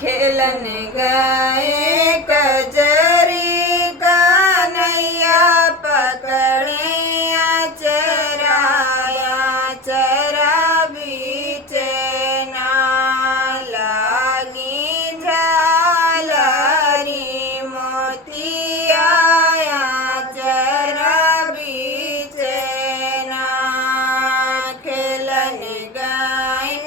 खेलन गए कजरी कन्हैया पकड़े चराया चरा बीच ना लागी झालरी मोतिया चरा बीच ना खेलन गए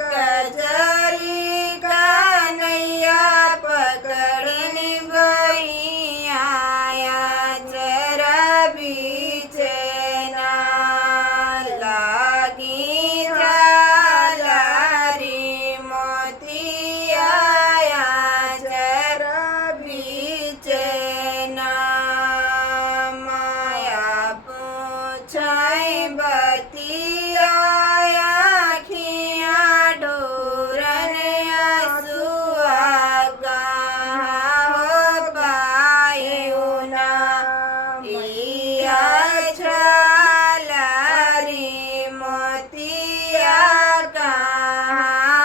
कजरी कन्हैया पकड़ने भैया चरा बीच ना लागी झालरी मोतिया चरा बीच ना माया पूछाई बतिया खिया डोरन असुआ हो पायु ना इया झालरी मोतिया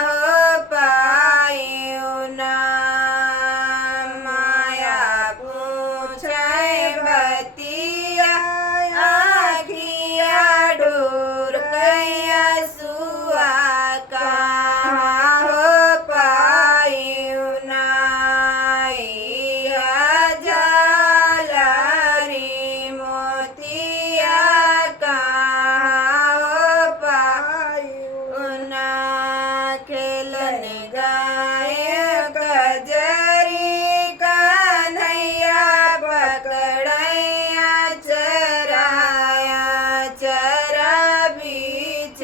हो पायु ना माया पूछे बतिया आखिया डोर कैया सुआ हो पायु ना इया झालरी मोतिया हो पायु ना खेलन गाय कजरी कन्हैया पकड़ैया चराया चरा बीच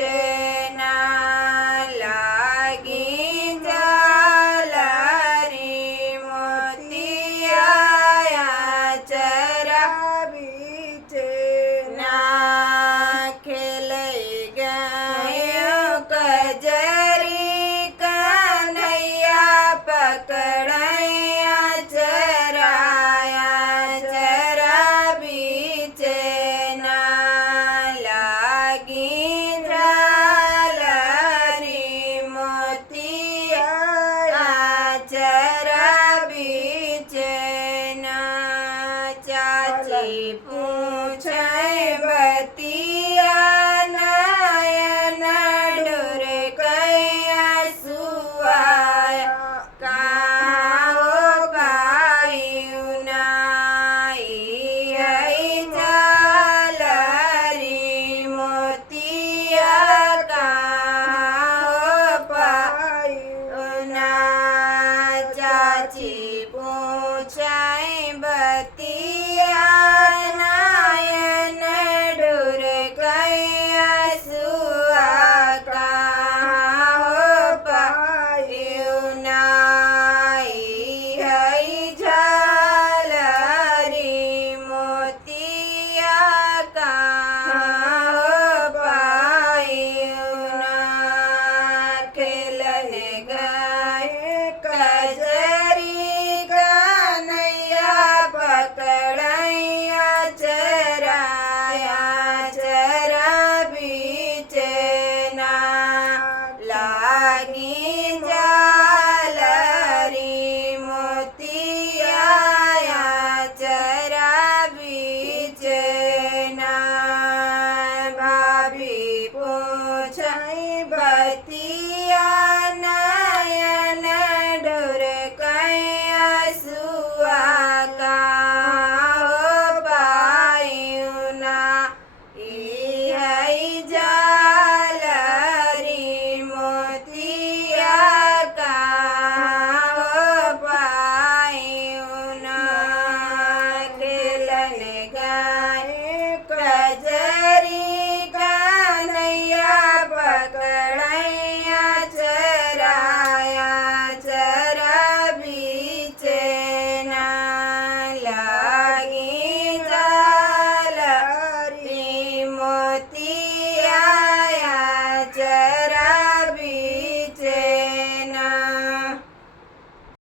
ना लागी झालरी मोतिया चरा बीच ना खेलै गए कजरी कन्हैया पकड़ैया चराया चरा बीच ना लागी झालरी मोतिया चरा बीच ना चाची पूछे बतिया नयन डोर कैया सुआया हो पायु ना झालरी मोतिया हो पायु ना चाची